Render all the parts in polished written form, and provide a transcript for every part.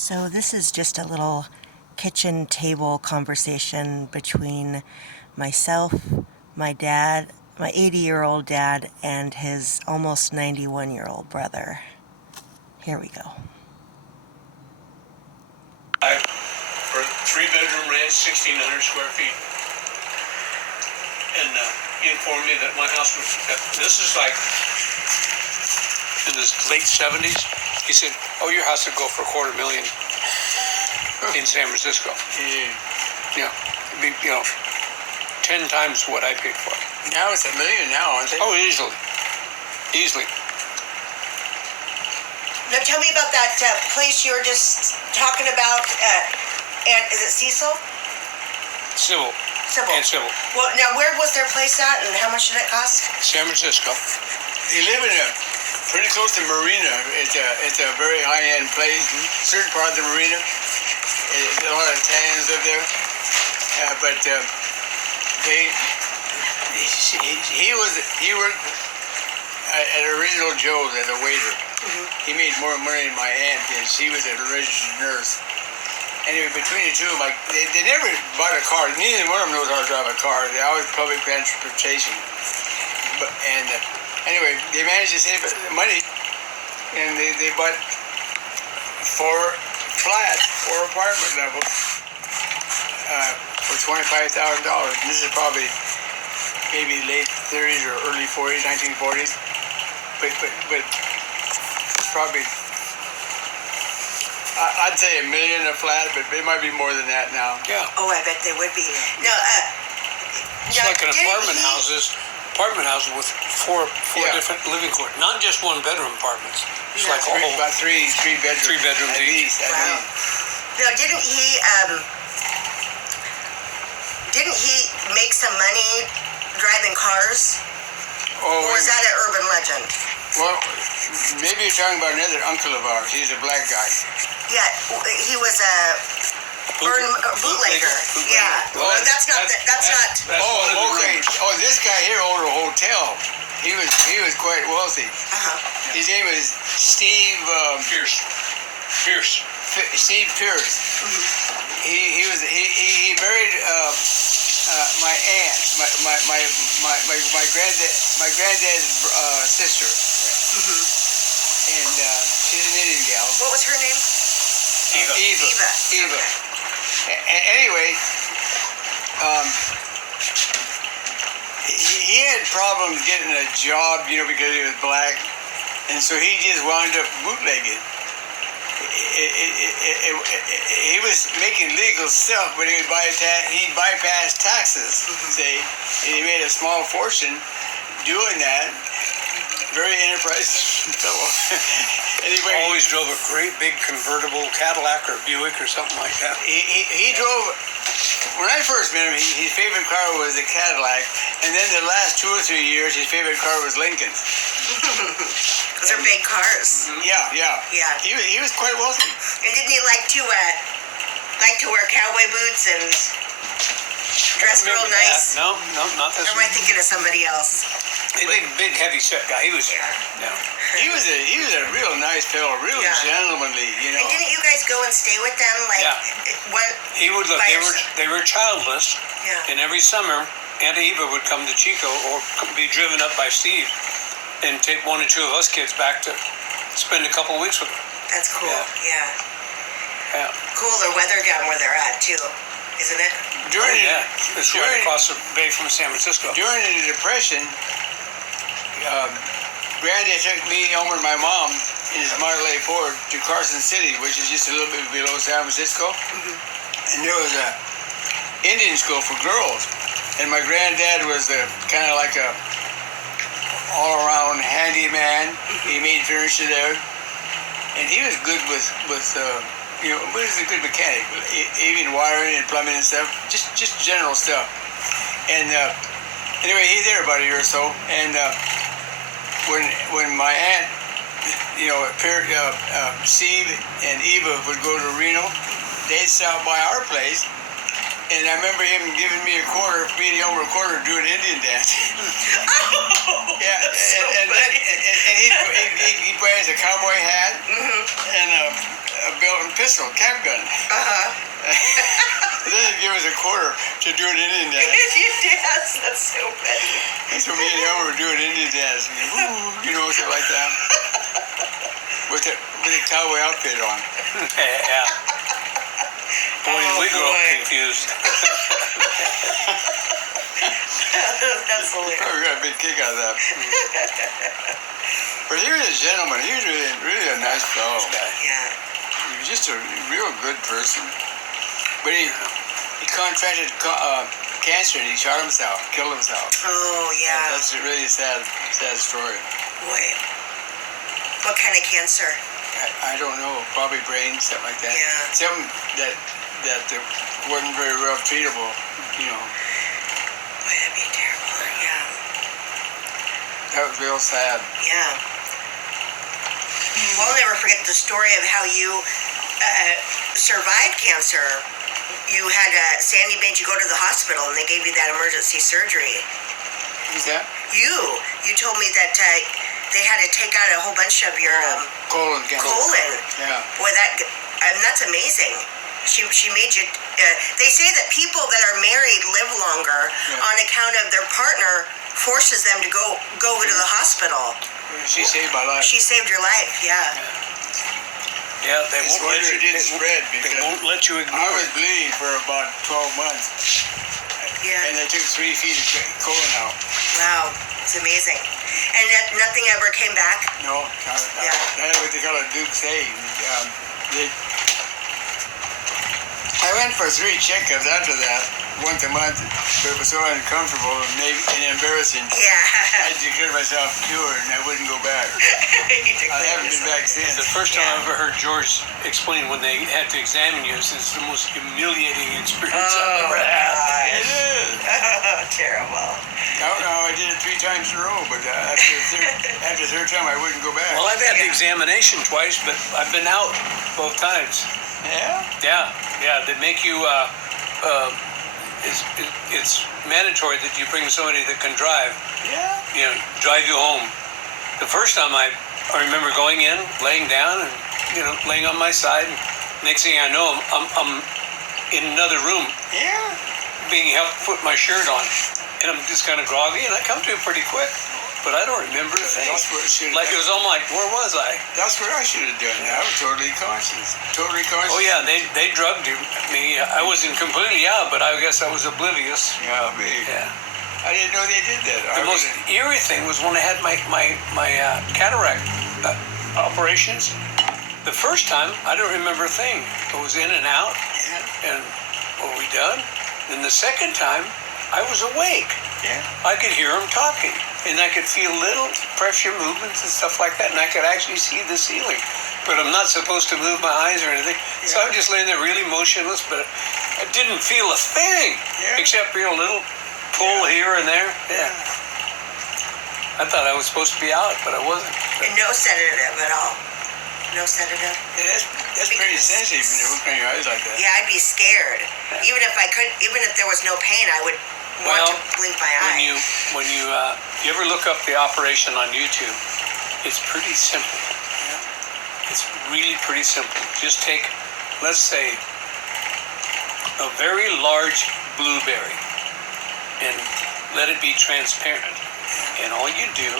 So this is just a little kitchen table conversation between myself, my dad, my 80-year-old dad, and his almost 91-year-old brother. Here we go. For a 3-bedroom ranch, 1,600 square feet. And he informed me that my house was, this is like in the late 70s. He said, oh, your house would go for $250,000 in San Francisco. Yeah. It'd be, 10 times what I paid for it. Now it's $1 million now, aren't they? Oh, easily. Easily. Now tell me about that place you were just talking about. And is it Cecil? Civil. Civil. And Civil. Well, now where was their place at, and how much did it cost? San Francisco. They live in pretty close to Marina. It's a very high-end place. Certain part of the Marina, a lot of Italians live there. But he worked at Original Joe's as a waiter. Mm-hmm. He made more money than my aunt did. She was a registered nurse. Anyway, between the two of them, they never bought a car. Neither one of them knows how to drive a car. They always public transportation. Anyway, they managed to save money, and they bought 4 apartment levels for $25,000. This is probably maybe late 30s or early 40s, 1940s. But it's probably, I'd say $1 million a flat, but it might be more than that now. Yeah. Oh, I bet they would be. No, It's like an apartment houses with four different living quarters, not just 1-bedroom apartments. It's like a whole about three bedrooms. 3 bedrooms at each. least. Now, didn't he make some money driving cars? Oh, Or is that an urban legend? Well, maybe you're talking about another uncle of ours. He's a black guy. Yeah, he was a bootlegger. Yeah. Well, that's not. Oh, okay. Oh, this guy here owned a hotel. He was quite wealthy. His name was Steve Pierce. Steve Pierce. Mm-hmm. He married my aunt, my granddad's sister. Mm-hmm. And she's an Indian gal. What was her name? Eva. Okay. Anyway, he had problems getting a job, because he was black, and so he just wound up bootlegging. He was making legal stuff, but he'd bypass taxes, say, and he made a small fortune doing that. Very enterprising fellow. Anyway, Always drove a great big convertible Cadillac or Buick or something like that. He drove. When I first met him, his favorite car was a Cadillac, and then the last 2 or 3 years, his favorite car was Lincoln. Those are big cars. Yeah. Yeah. He was quite wealthy. And didn't he like to wear cowboy boots and dress real nice? No, not this Or am I one. thinking of somebody else? Big heavy set guy. He was. Yeah. He was a real nice fellow, real gentlemanly, And didn't you guys go and stay with them? What? He would look. They were childless, Yeah. and every summer, Aunt Eva would come to Chico or be driven up by Steve, and take 1 or 2 of us kids back to spend a couple of weeks with her. That's cool. Yeah. Cooler weather down where they're at too, isn't it? It's right across the bay from San Francisco. During the Depression, Granddad took me, Elmer, and my mom in his Model A Ford to Carson City, which is just a little bit below San Francisco. Mm-hmm. And there was a Indian school for girls. And my granddad was kind of like a all-around handyman. Mm-hmm. He made furniture there. And he was good with he was a good mechanic, even wiring and plumbing and stuff, just general stuff. And anyway, he's there about a year or so. And when my aunt, Steve and Eva would go to Reno, they'd stop by our place. And I remember him giving me a quarter, me and Elmer a quarter, to do an Indian dance. Yeah, and he'd wear a cowboy hat and a belt and pistol, cap gun. Then they give us a quarter to do an Indian dance. Yes, that's so funny. And so me and him were doing Indian dance, and you know, something like that, with the cowboy outfit on. Yeah. Boy, Oh, we grew up boy. confused. That's hilarious. Probably got a big kick out of that. But he was a gentleman. He was really a nice fellow. Yeah. He was just a real good person. But he contracted cancer and he shot himself, killed himself. Oh, yeah. That's a really sad story. Boy. What kind of cancer? I don't know, probably brain, something like that. Yeah. Something that wasn't very rough treatable, you know. Boy, that'd be terrible. Yeah. That was real sad. Yeah. Well, I'll never forget the story of how you survived cancer. You had Sandy made you go to the hospital and they gave you that emergency surgery. Who's that? You told me that they had to take out a whole bunch of your Colon cancer. colon. Yeah. Boy, that's amazing. She made you. They say that people that are married live longer on account of their partner forces them to go to the hospital. She saved my life. She saved your life. Yeah. Yeah, they It's won't let wonder you. it didn't spread They because won't let you I ignore was it. bleeding for about 12 months, Yeah. and they took 3 feet of colon out. Wow. It's amazing. And nothing ever came back. No, Yeah. that's what they call a Dukes A. I went for 3 checkups after that, once a month, but it was so uncomfortable and embarrassing. Yeah. I declared myself cured and I wouldn't go back. I haven't been back since. The first time I ever heard George explain when they had to examine you, it's the most humiliating experience I've ever had. It is. Terrible. No, I did it 3 times in a row, but after the third time I wouldn't go back. Well, I've had the Yeah. examination twice, but I've been out both times. Yeah? Yeah. They make you. It's mandatory that you bring somebody that can drive. Yeah. You know, drive you home. The first time I remember going in, laying down, and laying on my side. And next thing I know, I'm in another room, Yeah. being helped put my shirt on, and I'm just kind of groggy, and I come to it pretty quick. But I don't remember a thing. That's what it should have Like it was, I'm like, where was I? That's what I should have done. I was totally conscious. Totally conscious. Oh yeah, they drugged me. I wasn't completely out, but I guess I was oblivious. Yeah, me. Yeah. I didn't know they did that. The most eerie thing was when I had my cataract operations. The first time, I don't remember a thing. I was in and out, and were we done? Then the second time, I was awake. Yeah. I could hear them talking, and I could feel little pressure movements and stuff like that, and I could actually see the ceiling. But I'm not supposed to move my eyes or anything, so I'm just laying there really motionless, but I didn't feel a thing, except a little pull here and there. Yeah. I thought I was supposed to be out, but I wasn't. And no sedative at all. No sedative. Yeah, that's pretty sensitive when you're looking at your eyes like that. Yeah, I'd be scared. Even if there was no pain, I would want to blink my eye. When you ever look up the operation on YouTube, it's pretty simple. It's really pretty simple. Just take, let's say, a very large blueberry and let it be transparent. And all you do,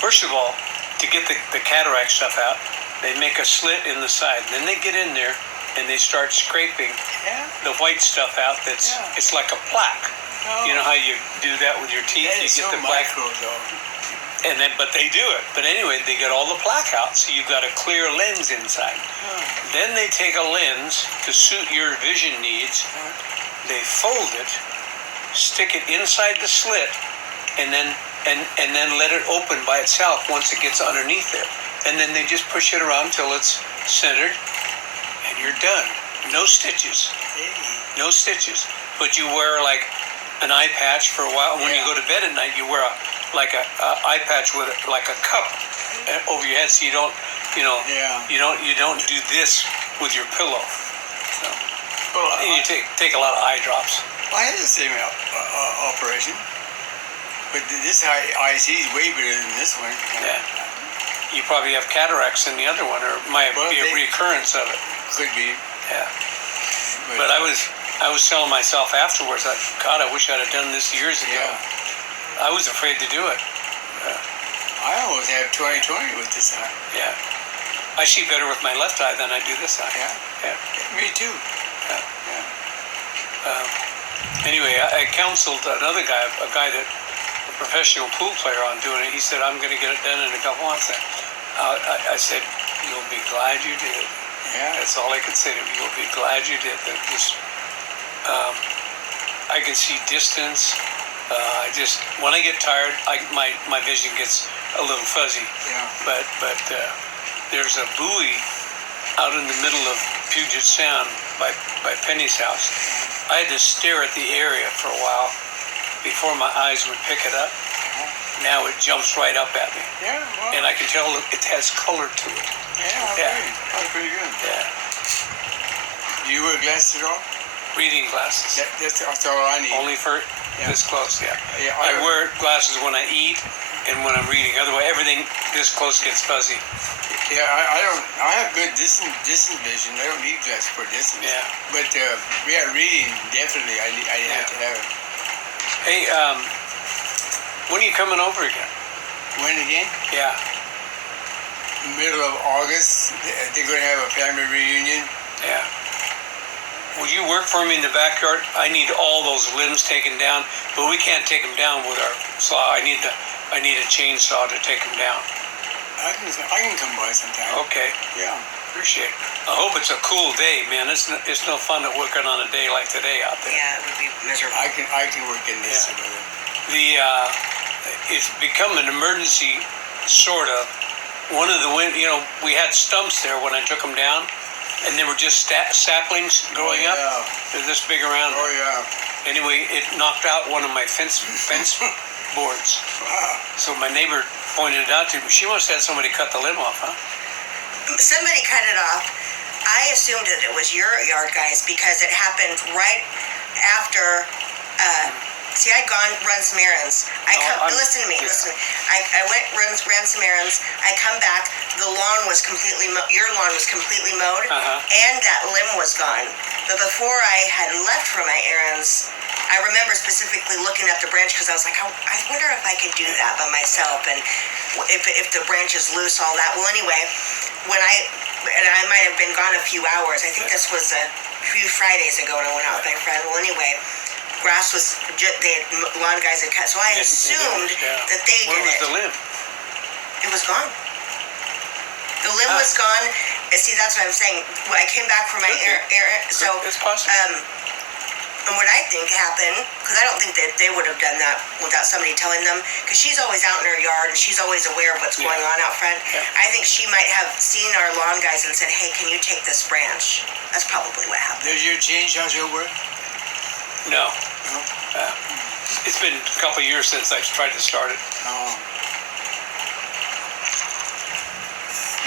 first of all, to get the cataract stuff out, they make a slit in the side. Then they get in there and they start scraping the white stuff out. It's like a plaque. You know how you do that with your teeth? That You is get so the plaque. micro, though. But they do it. But anyway, they get all the plaque out, so you've got a clear lens inside. Then they take a lens to suit your vision needs. They fold it, stick it inside the slit, and then let it open by itself once it gets underneath there. And then they just push it around till it's centered, and you're done. No stitches. No stitches. But you wear like an eye patch for a while. When you go to bed at night, you wear a eye patch with like a cup over your head, so you don't you don't do this with your pillow. So, and you take a lot of eye drops. I had the same operation, but this eye is way bigger than this one. Yeah. you probably have cataracts in the other one, or might Well, be a reoccurrence of it. Could be. Yeah. But I was telling myself afterwards, God, I wish I'd have done this years ago. Yeah. I was afraid to do it. I almost have 20/20 with this eye. Yeah. I see better with my left eye than I do this eye. Yeah. Yeah. Me too. Anyway, I counseled another guy, a professional pool player, on doing it. He said, I'm going to get it done in a couple months. I said, you'll be glad you did. Yeah. That's all I could say to him. You'll be glad you did. That just, I can see distance. When I get tired, my vision gets a little fuzzy. Yeah. But there's a buoy out in the middle of Puget Sound by Penny's house. I had to stare at the area for a while before my eyes would pick it up. Now it jumps right up at me. Yeah. Well, And I can tell it has color to it. yeah. That's pretty good. Yeah. Do you wear glasses at all? Reading glasses. That's all I need. Only for this close, yeah. Yeah, I wear glasses when I eat and when I'm reading. Otherwise, everything this close gets fuzzy. Yeah, I don't. I have good distance vision. I don't need glasses for distance. Yeah. But reading definitely. I have to have it. Hey, when are you coming over again? When again? Yeah. Middle of August. They're going to have a family reunion. Yeah. Will you work for me in the backyard? I need all those limbs taken down, but we can't take them down with our saw. I need a chainsaw to take them down. I can come by sometime. Okay. Yeah. Appreciate it. I hope it's a cool day, man. It's no fun to working on a day like today out there. Yeah, it would be miserable. I can work in this. Yeah. It's become an emergency, sort of. One of the we had stumps there when I took them down, and they were just saplings growing up. Yeah. They're this big around. Oh yeah. Anyway, it knocked out one of my fence boards. Wow. So my neighbor pointed it out to me. She must have had somebody cut the limb off, huh? Somebody cut it off. I assumed that it was your yard, guys, because it happened right after. See, I'd run some errands. Listen to me. Listen. I went ran some errands. I come back. The lawn was your lawn was completely mowed, and that limb was gone. But before I had left for my errands, I remember specifically looking at the branch because I was like, I wonder if I could do that by myself, and if the branch is loose, all that. Well, anyway, I might have been gone a few hours. I think this was a few Fridays ago when I went out with my friend. Well, anyway. Grass was lawn guys had cut, so I assumed that they did it. Where was the limb? It was gone. The limb was gone. See, that's what I'm saying. When I came back from my so it's possible. and what I think happened, because I don't think that they would have done that without somebody telling them, because she's always out in her yard and she's always aware of what's going on out front. Yeah. I think she might have seen our lawn guys and said, "Hey, can you take this branch?" That's probably what happened. Does your chainsaw still work? No. No. It's been a couple of years since I tried to start it. Oh.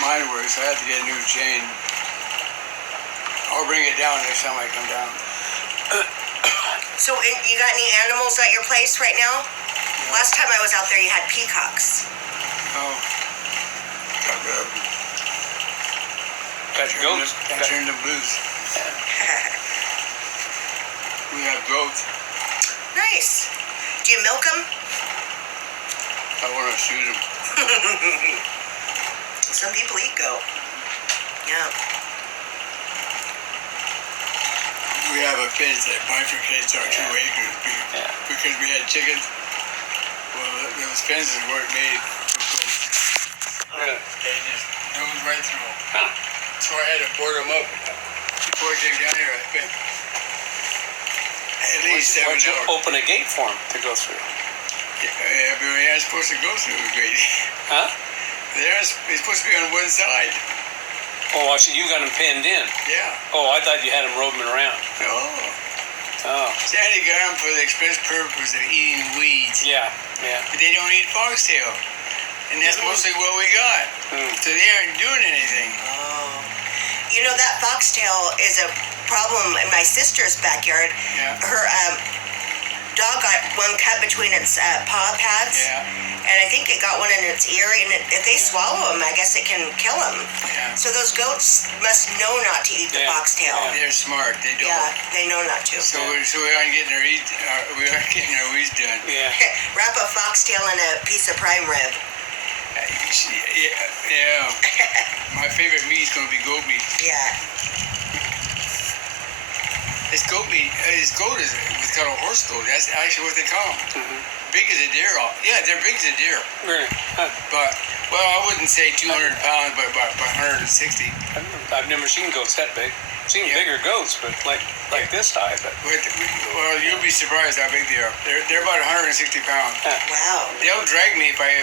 Mine works. I have to get a new chain. I'll bring it down next time I come down. So, you got any animals at your place right now? Last time I was out there, you had peacocks. Oh. Got goats. I turned them loose. We have goats. Nice. Do you milk them? I want to shoot them. Some people eat goat. Yeah. We have a fence that bifurcates our 2 acres because we had chickens. Well, those fences weren't made for goats. They just goes right through them. Huh. So I had to board them up. Before I came down here, I spent at least 7 Why don't you hours. open a gate for him to go through? Yeah, but we aren't supposed to go through the gate. Huh? They're supposed to be on one side. Oh, I see. You got him pinned in. Yeah. Oh, I thought you had him roaming around. Oh. Oh. Sandy got them for the express purpose of eating weeds. Yeah. But they don't eat foxtail. And that's mostly what we got. So they aren't doing anything. Oh. You know, that foxtail is a problem in my sister's backyard. Yeah. Her dog got one cut between its paw pads. Yeah. and I think it got one in its ear, and if they swallow them, I guess it can kill them. Yeah. So those goats must know not to eat the Yeah. foxtail. They're smart. They don't. Yeah, they know not to. So we aren't getting our weeds done. Yeah. Wrap a foxtail in a piece of prime rib. Yeah. My favorite meat is going to be goat meat. Yeah. It's goat meat. It's goat is it's called a horse goat. That's actually what they call them. Mhm. Big as a deer. Yeah, they're big as a deer. Really? Huh. But well, I wouldn't say 200 pounds, but about 160. I've never seen goats that big. I've seen Yeah. bigger goats, but like this high. But Well, you'll be surprised how big they are. They're about 160 pounds. Wow. They'll drag me if I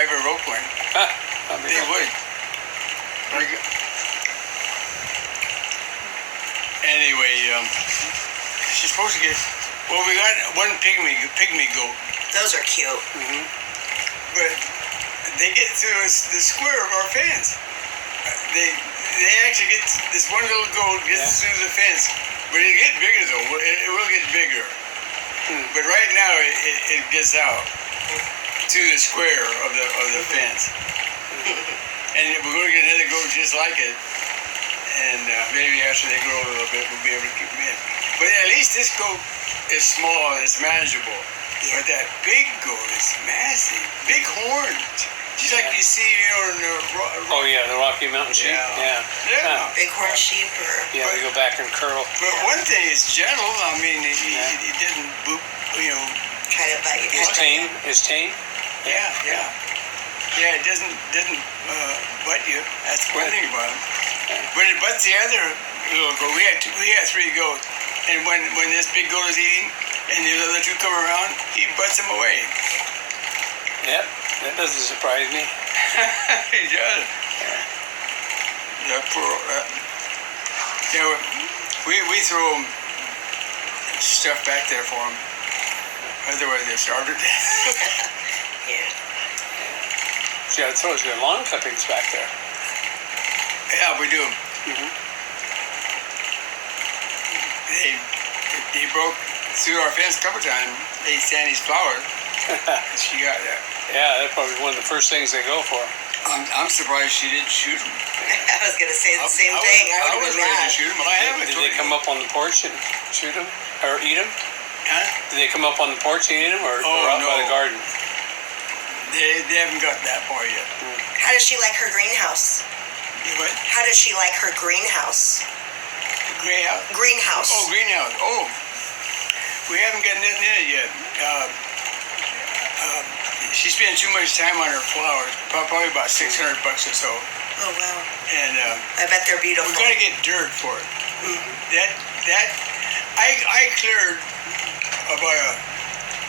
ever rope one. I mean, They would. Anyway, she's supposed to get. Well, we got one pygmy goat, Those are cute. but they get to the square of our fence. They actually get this one little goat gets through the fence, but it gets bigger though. It will get bigger. But right now it gets out to the square of the fence, and we're going to get another goat just like it. And maybe after they grow a little bit, we'll be able to keep them in. But at least this goat is small and it's manageable. But that big goat is massive, big horns, just like you see, in the oh yeah, the Rocky Mountain sheep. Yeah. Yeah. Yeah. Bighorn sheep or Yeah, they go back and curl. But one thing is gentle. I mean, it didn't boop, try to bite you. Is tame? Is tame? Yeah. It doesn't butt you. That's one thing about him. But it butts the other little goat. We had 3 goats, and when this big goat is eating, and the other 2 come around, he butts them away. Yep. That doesn't surprise me. He does. That poor. We throw stuff back there for them. Otherwise, they starve to death. Yeah. See, I throw your lawn clippings back there. Yeah, we do. They broke through our fence a couple times. They ate Sandy's flowers. She got that. Yeah, that's probably one of the first things they go for. I'm surprised she didn't shoot them. I was gonna say the same thing. I would was have been ready to mad. shoot them, but I haven't. Did they come up on the porch and shoot them? Or eat them? Huh? Did they come up on the porch and eat them? Or out by no. the garden? They haven't got that far yet. How does she like her greenhouse? What? How does she like her greenhouse? Greyhound? Greenhouse. Oh, greenhouse. Oh, we haven't got nothing in it yet. She spent too much time on her flowers. Probably about $600 or so. Oh wow. And I bet they're beautiful. we gotta get dirt for it. I cleared about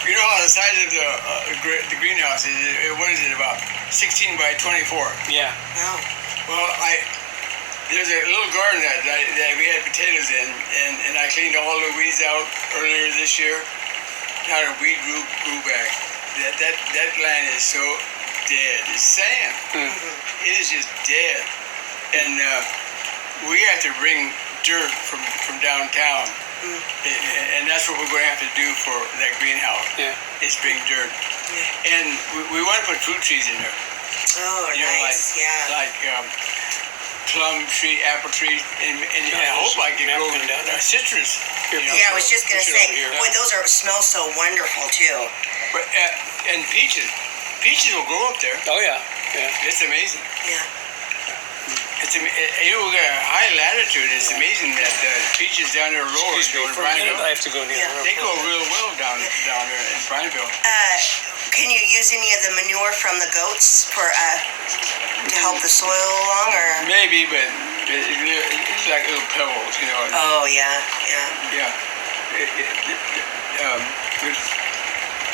you know how the size of the greenhouse is. What is it, about 16 by 24? Yeah. Wow. Well, there's a little garden that we had potatoes in, and I cleaned all the weeds out earlier this year. Not a weed grew back. That land is so dead. It's sand. It is just dead. And we have to bring dirt from downtown. And that's what we're going to have to do for that greenhouse. Yeah. Is bring dirt. And we want to put fruit trees in there. Oh, You know, nice. Yeah. like plum tree, apple tree, and I hope I can grow citrus. Yeah, I was just gonna Picture say, over here. boy, those smell so wonderful too. But and peaches will grow up there. Oh yeah. Yeah. It's amazing. Yeah. You got a high latitude. It's amazing that peaches down there lower. Excuse me in for a minute. Prineville, I have to go near Yeah. the they grow real well down there in Prineville. Can you use any of the manure from the goats for to help the soil along, or? Maybe, but it's like little pebbles, you know. Oh yeah, yeah. Yeah.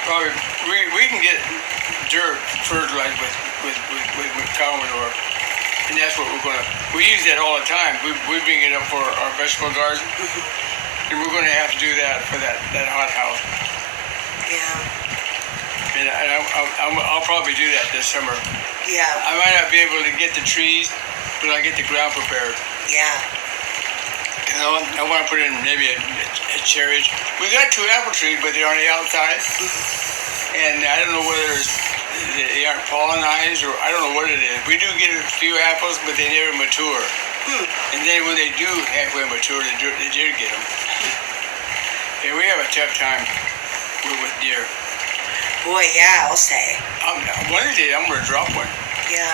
Probably we can get dirt fertilized with cow manure, and that's what we use that all the time. We bring it up for our vegetable garden, and we're gonna have to do that for that hothouse. Yeah. And I'll probably do that this summer. Yeah. I might not be able to get the trees, but I'll get the ground prepared. Yeah. I want to put in maybe a cherries. We got 2 apple trees, but they're on the outside. And I don't know whether they aren't pollinized, or I don't know what it is. We do get a few apples, but they never mature. And then when they do halfway mature, they do get them. Yeah, we have a tough time with deer. Boy, yeah, I'll say. One of the days, I'm going to drop one, Yeah.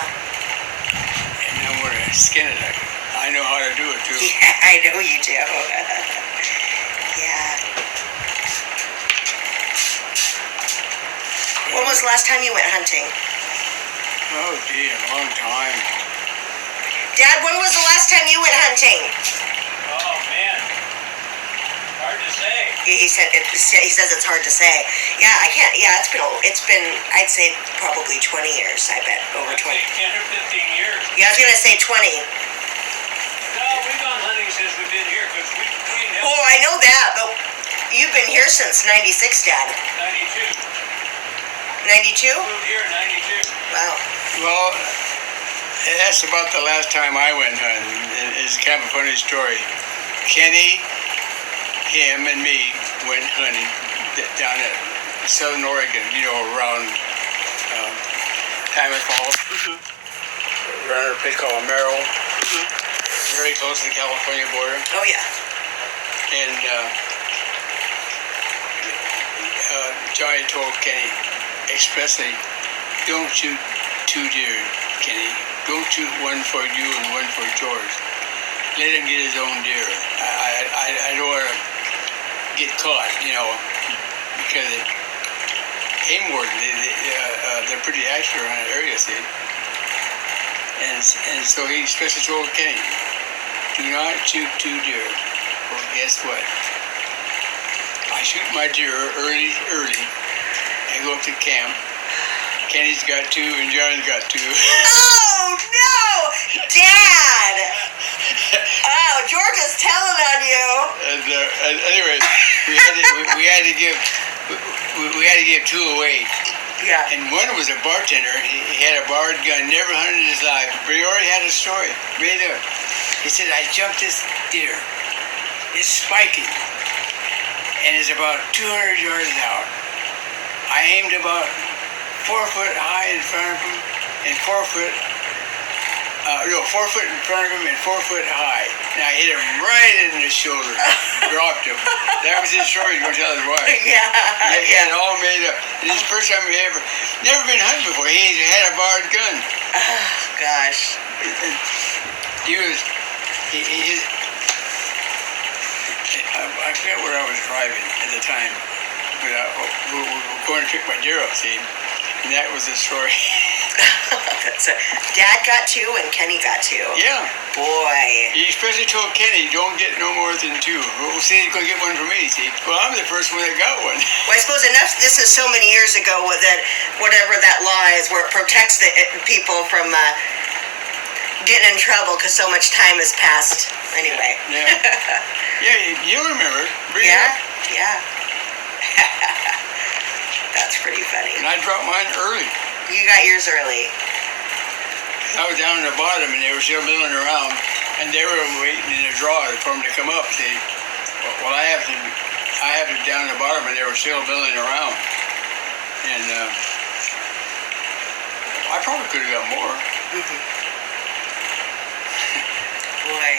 and I'm going to skin it. I know how to do it, too. Yeah, I know you do. Yeah. When was the last time you went hunting? Oh, gee, a long time. Dad, when was the last time you went hunting? Oh man, hard to say. He said he says it's hard to say. Yeah, I can't. Yeah, it's been I'd say probably 20 years. I bet over 20. 10 or 15 years. Yeah, I was gonna say 20. No, we've gone hunting since we've been here because we have Oh, I know that, but you've been here since '96, Dad. 92. 92? Moved here in 92. Wow. Well, that's about the last time I went hunting. It's kind of a funny story. Kenny, him, and me went hunting down at Southern Oregon, around Klamath Falls. Around a place called Merrill. Very close to the California border. Oh yeah. And Johnny told Kenny expressly, don't shoot two deer, Kenny. Don't shoot one for you and one for George. Let him get his own deer. I don't want to get caught, because game warden, they're pretty active around that area, see. And so he especially told Kenny, do not shoot two deer. Well, guess what? I shoot my deer early. I go up to camp. Kenny's got two and Johnny's got two. Oh no, Dad! Oh, George is telling on you. And anyway, we had to give two away. Yeah. And one was a bartender. He had a barred gun, never hunted in his life, but he already had a story made up. He said, I jumped this deer. It's spiking, and it's about 200 yards out. I aimed about 4 foot high in front of him, and 4 foot in front of him and 4 foot high. And I hit him right in the shoulder, dropped him. That was his story. He's going to tell his wife. Yeah. He had it all made up. And this is the first time he never been hunting before. He had a barred gun. Oh, gosh. He was, I forget where I was driving at the time, but we were going to pick my deer up, see, and that was the story. So, Dad got two and Kenny got two. Yeah. Boy. He especially told Kenny, don't get no more than two. Well, see, he's going to get one from me, see. Well, I'm the first one that got one. Well, I suppose enough. This is so many years ago that whatever that law is, where it protects the people from getting in trouble because so much time has passed. Anyway. Yeah. Yeah, you'll remember. Bring it Yeah. up. Yeah. That's pretty funny. And I dropped mine early. You got yours early. I was down in the bottom, and they were still milling around, and they were waiting in a draw for them to come up, see. Well, I have to down in the bottom, and they were still milling around. And I probably could have got more. Boy.